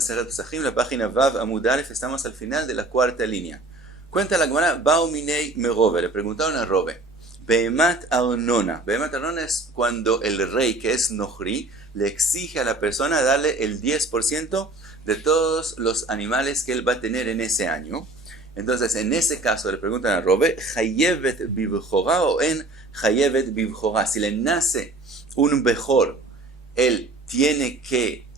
Masechet Pesachim, la página Vav Amud Aleph, estamos al final de la cuarta línea. Cuenta la Gemara, Bau Minei Merove, le preguntaron a Robe, Behemat Arnona. Behemat Arnona es cuando el rey, que es Nohri, le exige a la persona darle el 10% de todos los animales que él va a tener en ese año. Entonces, en ese caso, le preguntan a Robe, Chayevet Bibchorá o en Chayevet Bibchorá. Si le nace un bejor, él tiene que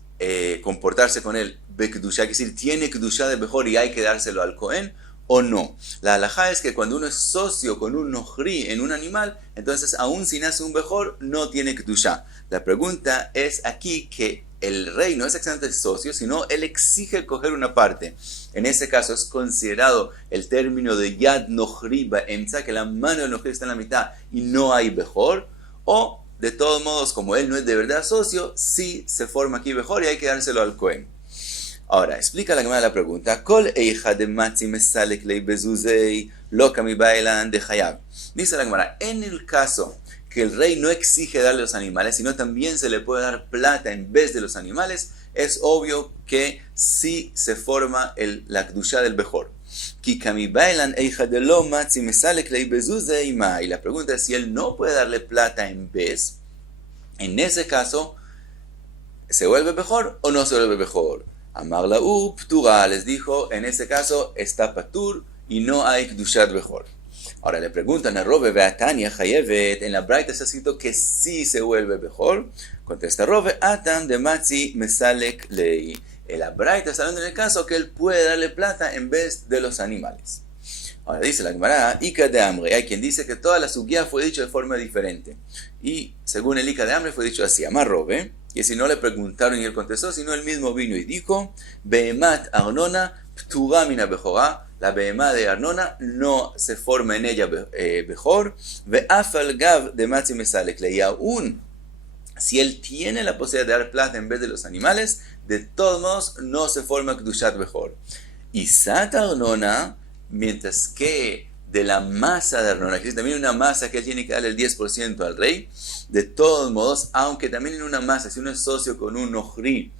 comportarse con él Bekdusha, es decir, tiene Kdusha de bejor y hay que dárselo al Cohen, o no. La halajá es que cuando uno es socio con un nohri en un animal, entonces aún si nace un bejor, no tiene Kdusha. La pregunta es aquí que el rey no es exactamente socio, sino él exige coger una parte. En ese caso es considerado el término de Yad Nohri Ba'emtza, que la mano del nohri está en la mitad y no hay bejor, o de todos modos, como él no es de verdad socio, sí se forma aquí bejor y hay que dárselo al Cohen. Ahora, explica la Gemara la pregunta. Kol eija de matzi mesalek lei bezuzei lo kami bailan de hayab. Dice la Gemara, en el caso que el rey no exige darle los animales, sino también se le puede dar plata en vez de los animales, es obvio que sí se forma la kdusha del bejor. Ki kami bailan eija de lo matzi mesalek lei bezuzei ma. Y la pregunta es si él no puede darle plata en vez, en ese caso, ¿se vuelve mejor o no se vuelve mejor? Amar la ptura, les dijo, en ese caso está patur y no hay kdushat mejor. Ahora le preguntan a Robe, Beatania Chayevet, en la Braita está escrito que sí se vuelve mejor. Contesta Robe, Atan de Matzi Mesalek Lei. En la Braita está hablando en el caso que él puede darle plata en vez de los animales. Ahora dice la Gemara, Ika de Amre, hay quien dice que toda la sugia fue dicho de forma diferente. Y según el Ika de Amre fue dicho así, Amar Robe, y si no le preguntaron y él contestó, sino él mismo vino y dijo, Behemat Arnona ptura mina bejorá, la behemá de Arnona no se forma en ella bejor, ve'af al gav de matzi mesalek le, y aún si él tiene la posibilidad de dar plata en vez de los animales, de todos modos no se forma kdushat bejor. Y sat Arnona, mientras que de la masa de Arnona, que es también una masa que él tiene que darle el 10% al rey, de todos modos, aunque también en una masa, si uno es socio con un nohri,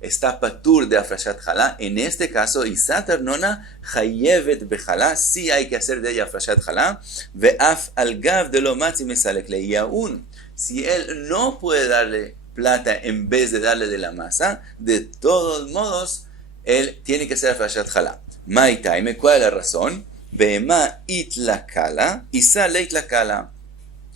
está patur de afrashat jalá, en este caso, Isat Arnona, chayevet bejalá, sí hay que hacer de ella afrashat jalá, ve'af al gav de lo matzi mesalek le, y aún, si él no puede darle plata en vez de darle de la masa, de todos modos, él tiene que hacer afrashat jalá. Maitaime, ¿cuál es la razón? Behemá itlakala, isa le itlakala.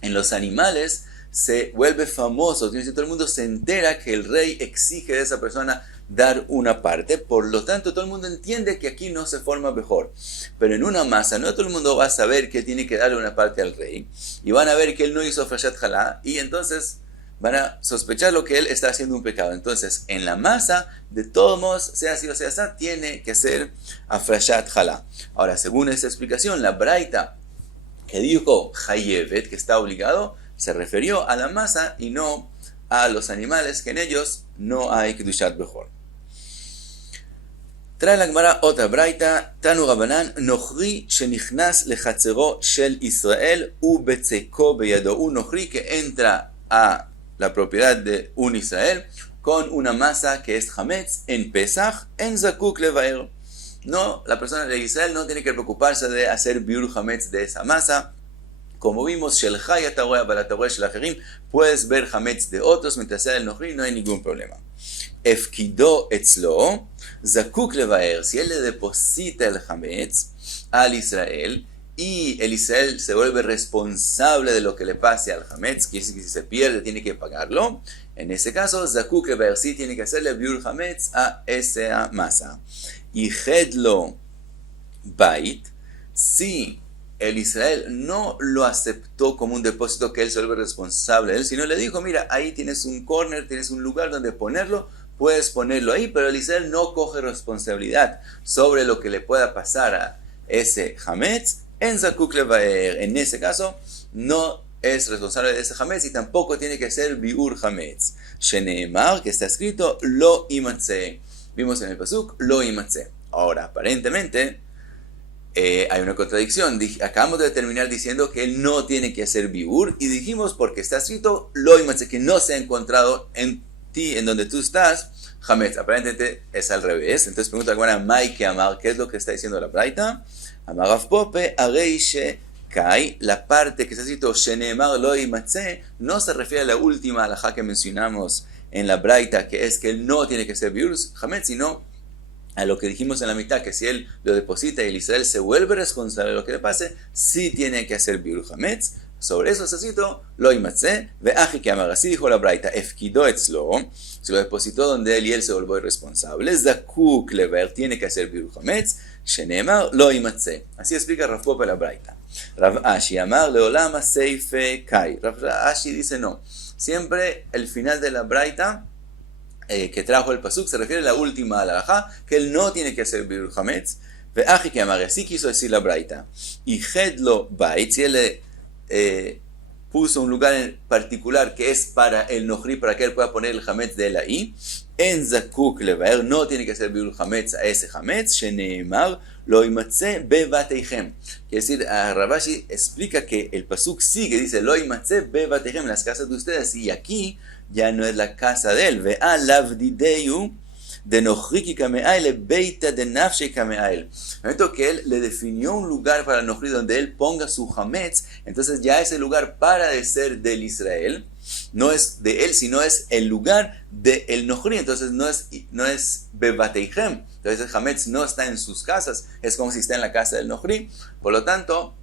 En los animales se vuelve famoso, todo el mundo se entera que el rey exige de esa persona dar una parte, por lo tanto todo el mundo entiende que aquí no se forma mejor. Pero en una masa no todo el mundo va a saber que él tiene que darle una parte al rey, y van a ver que él no hizo afrashat jalá, y entonces van a sospechar lo que él está haciendo un pecado. Entonces, en la masa, de todos modos, sea así o sea así, tiene que ser afrashat jalá. Ahora, según esta explicación, la braita que dijo Chayevet, que está obligado, se refirió a la masa y no a los animales, que en ellos no hay kdushat bejor. Trae la Gemara otra braita, Tanu Rabanan, Nohri shenichnas lechatzero shel Israel u betzeko beyado. Un nohri que entra a la propiedad de un Israel con una masa que es hametz en Pesach, en zakuk levaer. No, la persona de Israel no tiene que preocuparse de hacer biur hametz de esa masa. Como vimos, shelcha yataroya balataroya shelacherim, puedes ver hametz de otros mientras sea el nohri, no hay ningún problema. Efkido etzlo, zakuk levaer, si él le deposita el hametz al Israel, y el Israel se vuelve responsable de lo que le pase al hametz, que si se pierde tiene que pagarlo, en ese caso, zakuk levaer sí tiene que hacerle biur hametz a esa masa. Y hedlo bait, si el Israel no lo aceptó como un depósito que él se vuelve responsable de él, sino le dijo, mira, ahí tienes un corner, tienes un lugar donde ponerlo, puedes ponerlo ahí, pero el Israel no coge responsabilidad sobre lo que le pueda pasar a ese hametz, en zakuk levaer, en ese caso, no es responsable de ese hametz y tampoco tiene que ser biur hametz. Sheneemar, que está escrito, lo imatze. Vimos en el pasuk, lo imatze. Ahora, aparentemente, hay una contradicción. Acabamos de terminar diciendo que él no tiene que hacer biur, y dijimos porque está escrito, lo imatze, que no se ha encontrado en ti, en donde tú estás, Hametz. Aparentemente es al revés. Entonces pregunta la Gemara, Mai que amar, ¿qué es lo que está diciendo la Braita? Amar Rav Pope, Areishe Kai, la parte que está escrito Sheneemar lo imatze, no se refiere a la última halajá que mencionamos en la Braita, que es que él no tiene que ser biur Hametz, sino a lo que dijimos en la mitad, que si él lo deposita y el Israel se vuelve responsable de lo que le pase, sí tiene que hacer biur Hametz. Sobre eso necesito lo imatze, veaji que amar, así dijo la Braita, efkido etzlo, se lo depositó donde él y él se volvió irresponsable, zakuk lever, tiene que hacer biur Hametz, sheneemar lo imatze. Así explica Rav Pope la Braita. Rav Ashi amar leolama seife kai. Rav Ashi dice no, siempre el final de la Braita que trajo el pasuk se refiere a la última halajá, que él no tiene que hacer biur Hametz, veaji que amar, así quiso decir la Braita. Y hedlo bait, si él le puso un lugar en particular que es para el nohri, para que él pueda poner el hametz de él ahí, en zakuk levaer, no tiene que ser biur hametz a ese hametz, sheneemar lo imatze bevateichem. Quiere decir, a Rav Ashi explica que el pasuk sigue, dice lo imatze bevateichem, las casas de ustedes, y aquí ya no es la casa de él, vea lavdideyu de Nohri Kameael, Beita de Nafshe Kameael. En el momento que él le definió un lugar para el Nohri donde él ponga su Hametz, entonces ya ese lugar para de ser del Israel, no es de él, sino es el lugar del Nohri, entonces no es Bebateichem, entonces el Hametz no está en sus casas, es como si está en la casa del Nohri, por lo tanto,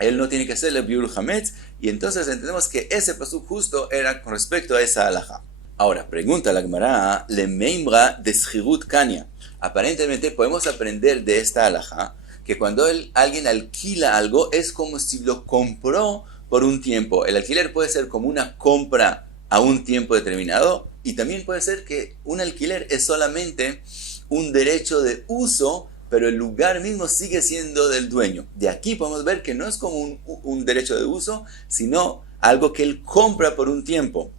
él no tiene que hacerle biur Hametz, y entonces entendemos que ese pasuk justo era con respecto a esa halajá. Ahora, pregunta la Gemara, le meimbra de Shirut Kania. Aparentemente podemos aprender de esta halajá que cuando alguien alquila algo es como si lo compró por un tiempo. El alquiler puede ser como una compra a un tiempo determinado y también puede ser que un alquiler es solamente un derecho de uso, pero el lugar mismo sigue siendo del dueño. De aquí podemos ver que no es como un derecho de uso, sino algo que él compra por un tiempo.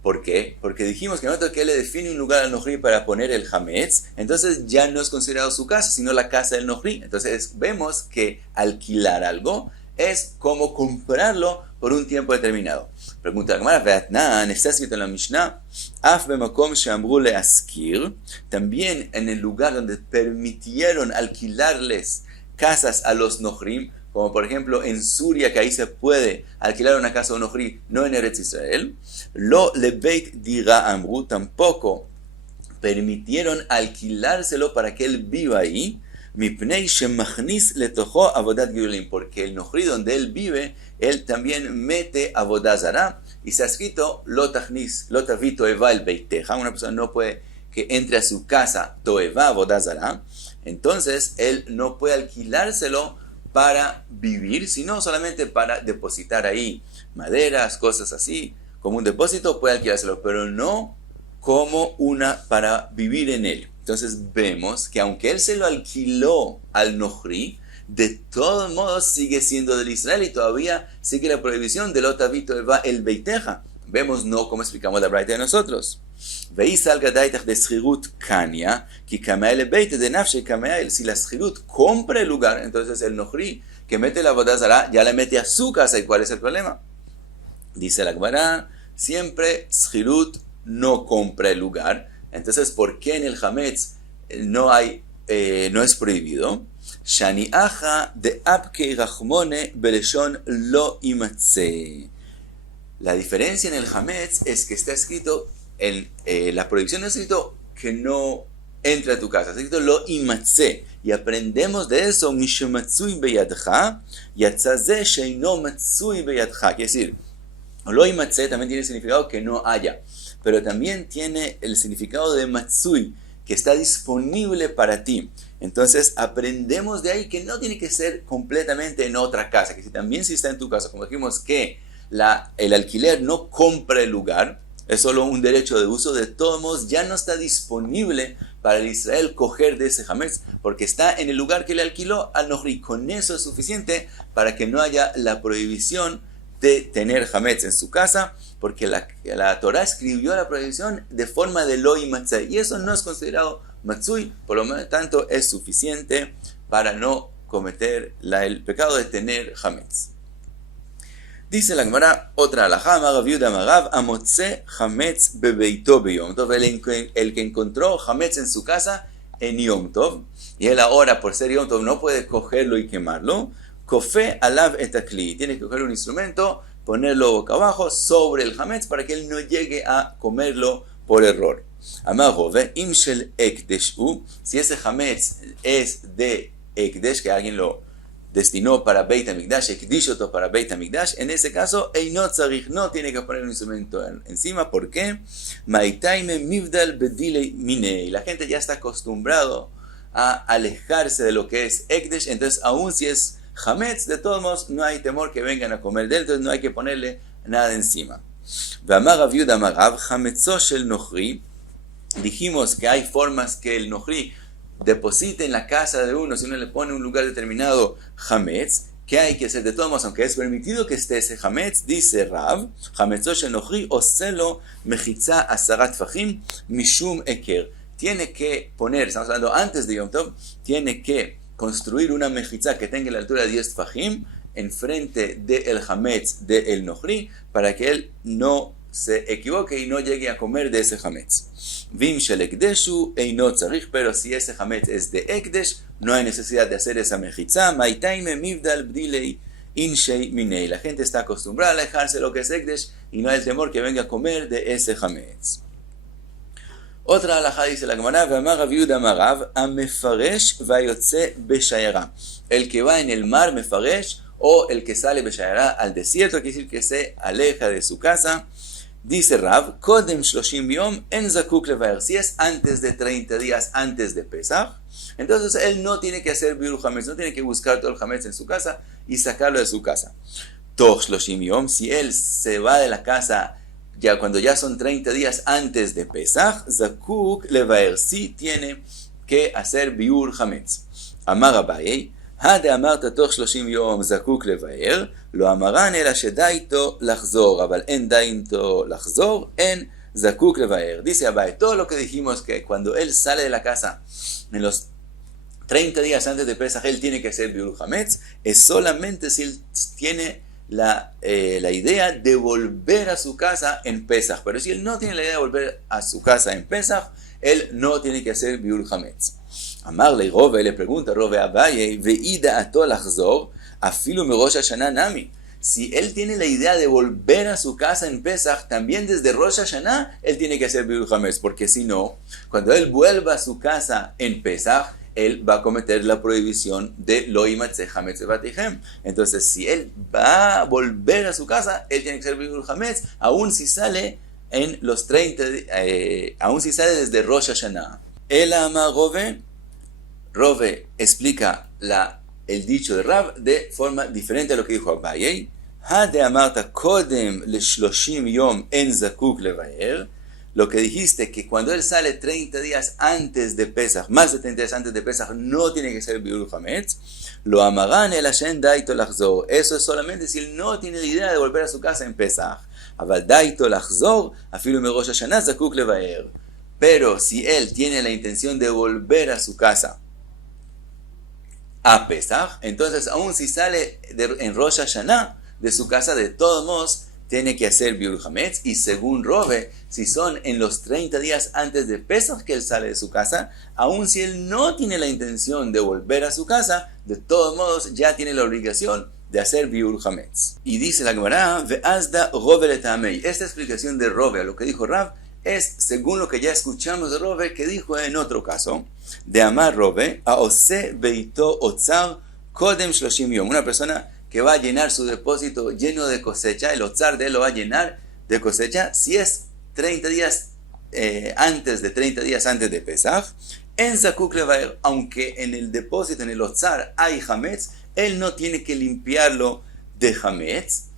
¿Por qué? Porque dijimos que en el momento que él le define un lugar al Nohri para poner el Hametz, entonces ya no es considerado su casa, sino la casa del Nohri. Entonces vemos que alquilar algo es como comprarlo por un tiempo determinado. Pregunta la Gemara, Ve'atnan, está escrito en la Mishnah, Af bemakom she'amru le'askir, también en el lugar donde permitieron alquilarles casas a los Nohrim, como por ejemplo en Suria, que ahí se puede alquilar una casa a un Nohri, no en Eretz Israel. Lo lebeit dira amru, tampoco permitieron alquilárselo para que él viva ahí, mipnei shemachnis letocho avodat gilulim, porque el Nohri donde él vive, él también mete avodah zará, y se ha escrito lo tachnis, lo tavi toeva el beiteja, una persona no puede que entre a su casa toeva avodah zará, entonces él no puede alquilárselo para vivir, sino solamente para depositar ahí maderas, cosas así, como un depósito puede alquilárselo, pero no como una para vivir en él. Entonces vemos que aunque él se lo alquiló al Nohri, de todos modos sigue siendo del Israel y todavía sigue la prohibición del otavito el beiteja. Vemos no como explicamos la braita de nosotros. Veis alga daitach de shirut kania, ki kamael beite de nafshe kamael. Si la shirut compra el lugar, entonces el Nohri que mete la avodah zará ya la mete a su casa. ¿Y cuál es el problema? Dice la Gemara, siempre shirut no compra el lugar. Entonces, ¿por qué en el Hametz no es prohibido? Shani aja de apke rachmone beleshon lo imatze. La diferencia en el Hametz es que está escrito, en la prohibición no está escrito que no entre a tu casa, está escrito lo imatze. Y aprendemos de eso, mishematzui beyadcha, yatzaze sheino matzui beyadcha. Quiere decir, lo imatze también tiene el significado que no haya, pero también tiene el significado de matzui, que está disponible para ti. Entonces aprendemos de ahí que no tiene que ser completamente en otra casa, que también si está en tu casa, como dijimos que el alquiler no compra el lugar, es solo un derecho de uso, de todos modos ya no está disponible para el Israel coger de ese Hametz, porque está en el lugar que le alquiló al Nohri. Con eso es suficiente para que no haya la prohibición de tener Hametz en su casa, porque la Torah escribió la prohibición de forma de lo imatzai, y eso no es considerado matzui, por lo tanto es suficiente para no cometer el pecado de tener Hametz. Dice la Gemara, otra alajá, amar Rav Yehuda amar Rav, amotze chametz bebeito beyom tov, el que encontró chametz en su casa en Yom Tov, y él ahora por ser Yom Tov no puede cogerlo y quemarlo, kofé alav etakli, tiene que coger un instrumento, ponerlo boca abajo sobre el chametz para que él no llegue a comerlo por error. Amar Rove, im shel ekdeshu, si ese chametz es de ekdesh, que alguien lo destinó para Beit HaMikdash, ekdishoto para Beit HaMikdash, en ese caso, einot tzarich, no tiene que poner un instrumento encima. ¿Por qué? Maitaime mivdal bedilei minei. La gente ya está acostumbrado a alejarse de lo que es ekdesh, entonces aun si es chametz, de todos modos no hay temor que vengan a comer de él, entonces no hay que ponerle nada encima. V'amar Rav Yehuda amar Rav, chametzo shel nochri, dijimos que hay formas que el nochri deposite en la casa de uno, si uno le pone en un lugar determinado chametz, ¿qué hay que hacer? De todos modos, aunque es permitido que esté ese chametz, dice Rav, chametzo shel nochri oselo mechitza asarat tfachim mishum eker. Tiene que poner, estamos hablando antes de Yom Tov, tiene que construir una mechitza que tenga la altura de 10 tfachim enfrente del chametz del nochri, para que él no se equivoque y no llegue a comer de ese chametz. Vim shel ekdeshu einot tzarich, pero si ese chametz es de ekdesh, no hay necesidad de hacer esa mechitza. Maitaime mivdal bdilei inshei minei. La gente está acostumbrada a alejarse de lo que es ekdesh y no hay temor que venga a comer de ese chametz. Otra alajá dice la Gemara, ve'amar Rav Yehuda amar Rav, amefaresh vayotze beshayara. El que va en el mar, mefaresh, o el que sale beshayara al desierto, quiere decir que se aleja de su casa. Dice Rav, kodem 30 yom en zakuk levaer. Si es antes de 30 días antes de Pesach, entonces él no tiene que hacer biur hametz, no tiene que buscar todo el hametz en su casa y sacarlo de su casa. Toch 30 yom, si él se va de la casa ya cuando ya son 30 días antes de Pesach, zakuk levaer, sí tiene que hacer biur hametz. Amar Abaye, הדה אמרת תוך 30 יום זקוק לבאר, לא אמרן אלא שדי איתו לחזור, אבל אין די איתו לחזור, אין זקוק לבאר. Dice Abaye, todo lo que dijimos que cuando él sale de la casa en los 30 días antes de Pesach, él tiene que hacer biur hametz, es solamente si él tiene la idea de volver a su casa en Pesach. Pero si él no tiene la idea de volver a su casa en Pesach, él no tiene que hacer biur hametz. Amarle Rove, le pregunta Rove a Abaye, veida ato lachzor, afilu merosh Hashanah nami. Si él tiene la idea de volver a su casa en Pesach, también desde Rosh Hashanah, él tiene que hacer biur hametz, porque si no, cuando él vuelva a su casa en Pesach, él va a cometer la prohibición de lo imatze hametz bebatichem. Entonces, si él va a volver a su casa, él tiene que hacer biur hametz, aun si sale en los 30, aun si sale desde Rosh Hashanah. El ama Rove explica el dicho de Rav de forma diferente a lo que dijo Abaye. Hade amarta kodem le-30 yom en zakuk levaer. Lo que dijiste que cuando él sale 30 días antes de Pesach, más de 30 días antes de Pesach, no tiene que ser biur hametz. Lo amarán el Hashem daito lachzor. Eso es solamente si él no tiene la idea de volver a su casa en Pesach. Aval daito lachzor, afilu merosh Hashanah zakuk levaer. Pero si él tiene la intención de volver a su casa a Pesach, entonces aun si sale en Rosh Hashanah de su casa, de todos modos tiene que hacer biur hametz. Y según Rove, si son en los 30 días antes de Pesach que él sale de su casa, aun si él no tiene la intención de volver a su casa, de todos modos ya tiene la obligación de hacer biur hametz. Y dice la Gemara, ve'azda Rove letamei. Esta explicación de Rove a lo que dijo Rav es según lo que ya escuchamos de Rove, que dijo en otro caso, de amar Rove, a ose beito otzar kodem 30 yom. Una persona que va a llenar su depósito lleno de cosecha, el otzar de él lo va a llenar de cosecha, si es 30 días antes de 30 días antes de Pesach, en zakuk levaer, aunque en el depósito, en el otzar hay hametz, él no tiene que limpiarlo de hametz.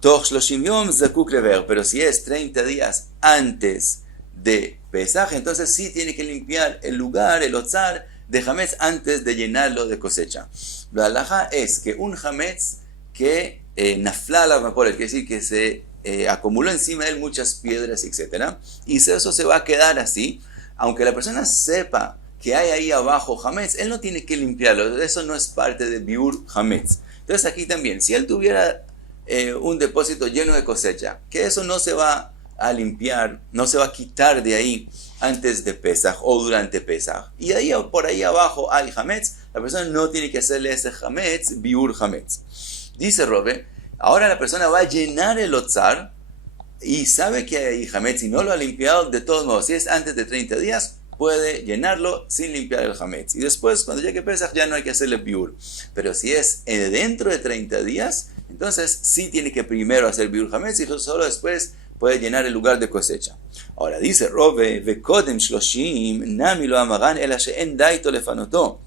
Toch 30 yom zakuk levaer, pero si es 30 días antes de Pesach, entonces sí tiene que limpiar el lugar, el otzar de hametz antes de llenarlo de cosecha. La halajá es que un hametz que nafla la vaporet, quiere decir que se acumuló encima de él muchas piedras, etc. Y eso se va a quedar así, aunque la persona sepa que hay ahí abajo hametz, él no tiene que limpiarlo, eso no es parte de biur hametz. Entonces aquí también, si él tuviera un depósito lleno de cosecha, que eso no se va a limpiar, no se va a quitar de ahí antes de Pesaj o durante Pesaj. Y ahí por ahí abajo hay Hametz, la persona no tiene que hacerle ese Hametz, Biur Hametz. Dice Rove, ahora la persona va a llenar el Otzar y sabe que hay Hametz y no lo ha limpiado, de todos modos, si es antes de 30 días, puede llenarlo sin limpiar el Hametz. Y después, cuando llegue Pesaj, ya no hay que hacerle Biur. Pero si es dentro de 30 días, entonces sí tiene que primero hacer Biur Hametz y solo después puede llenar el lugar de cosecha. Ahora dice Rove, Vekodem Shloshim, Nami lo amagan el She'en daito lefanoto.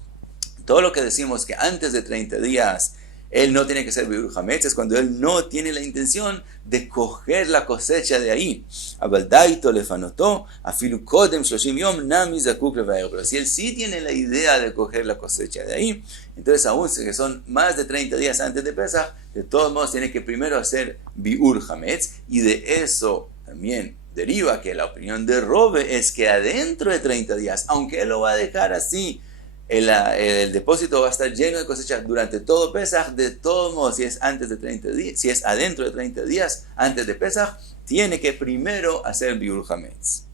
Todo lo que decimos que antes de 30 días él no tiene que hacer Biur Hametz es cuando él no tiene la intención de coger la cosecha de ahí. Abal daito lefanoto, afilu kodem shloshim yom nami zakuk levaer. Pero si él sí tiene la idea de coger la cosecha de ahí, entonces aún si son más de 30 días antes de Pesaj, de todos modos tiene que primero hacer Biur Hametz, y de eso también deriva que la opinión de Rove es que adentro de 30 días, aunque él lo va a dejar así, el depósito va a estar lleno de cosecha durante todo Pesaj, de todos modos, si es antes de 30 días, si es adentro de 30 días antes de Pesaj, tiene que primero hacer Biur Hametz.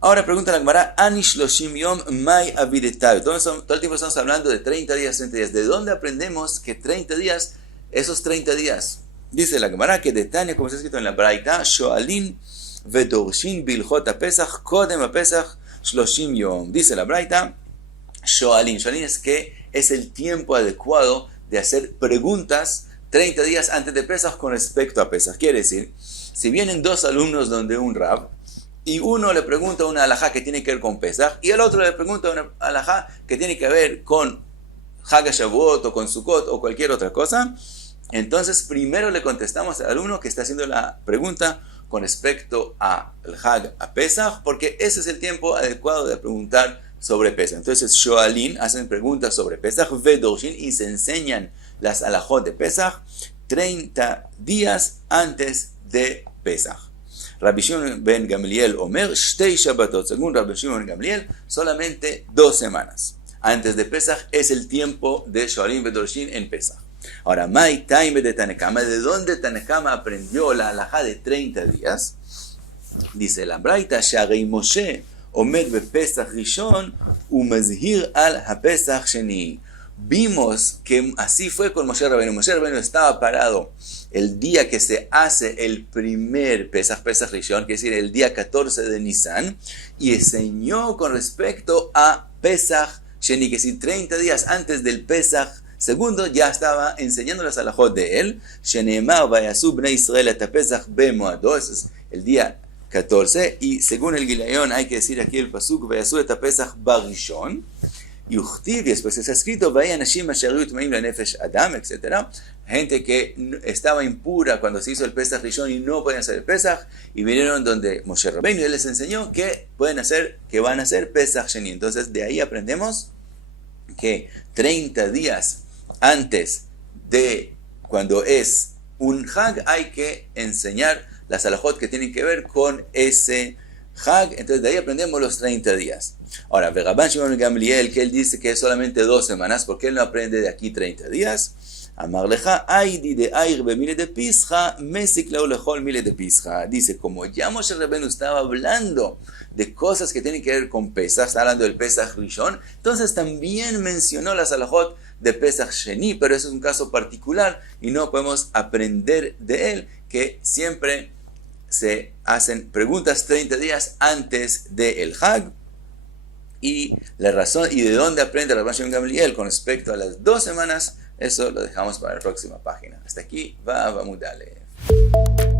Ahora pregunta la Gemara, Ani Shloshim Yom Mai Avidetav. Todo el tiempo estamos hablando de 30 días, 30 días. ¿De dónde aprendemos que 30 días, esos 30 días? Dice la Gemara que de Tania, como está escrito en la Braita, Shoalin Vedorshin Bilhot Pesach, Kodem Pesach Shloshim Yom. Dice la Braita, Shoalin es que es el tiempo adecuado de hacer preguntas 30 días antes de Pesaj con respecto a Pesaj. Quiere decir, si vienen dos alumnos donde un Rab, y uno le pregunta una alajá que tiene que ver con Pesaj, y el otro le pregunta una alajá que tiene que ver con Hag HaShavuot o con Sukkot o cualquier otra cosa, entonces primero le contestamos al alumno que está haciendo la pregunta con respecto al Hag, a Pesaj, porque ese es el tiempo adecuado de preguntar sobre Pesaj. Entonces, Shoalin hacen preguntas sobre Pesaj, Vedorshin, y se enseñan las alajot de Pesaj 30 días antes de Pesaj. Rabbi Shimon ben Gamliel Omer, Shtei Shabbatot. Según Rabbi Shimon ben Gamliel, solamente 2 semanas antes de Pesaj es el tiempo de Shoalin Vedorshin en Pesaj. Ahora, Mai Taime de Tanekama, ¿de dónde Tanekama aprendió la alajá de 30 días? Dice la Braita, Sharei Moshe Omed בפסח ראשון ומזהיר על הפסח שני. Vimos que así fue con Moshe Rabbeinu. Moshe Rabbeinu estaba parado el día que se hace el primer Pesach Rishon, que es decir, el día 14 de Nisan, y enseñó con respecto a Pesach Sheni, que es decir, 30 días antes del Pesach segundo, ya estaba enseñando las alajot de él. Sheneemar vayasu bnei Israel et Pesach bemoado, ese es el día 14, y según el Gilayón hay que decir aquí el pasuk vayasu et Pesach barishon, y uchtiv, y después está escrito vaya nashim asher hiu tmeim lenefesh adam, etc. Gente que estaba impura cuando se hizo el Pesach Rishon y no podían hacer el Pesach, y vinieron donde Moshe Rabbeinu y él les enseñó que van a hacer Pesach Sheni. Entonces de ahí aprendemos que 30 días antes de cuando es un Hag hay que enseñar las alajot que tienen que ver con ese Hag. Entonces de ahí aprendemos los 30 días. Ahora, Rabban Shimon Gamliel, que él dice que es solamente 2 semanas, ¿por qué él no aprende de aquí 30 días? Amar lecha, aidi de air bemile de pischa, mesik leo lechol mile de pischa. Dice, como ya Moshe Rabbeinu estaba hablando de cosas que tienen que ver con Pesach, está hablando del Pesach Rishon, entonces también mencionó las alajot de Pesach Sheni, pero eso es un caso particular y no podemos aprender de él, que siempre se hacen preguntas 30 días antes del Hag. Y la razón, y de dónde aprende Rabban Shimon Gamliel con respecto a las 2 semanas, eso lo dejamos para la próxima página. Hasta aquí, va Amud Aleph.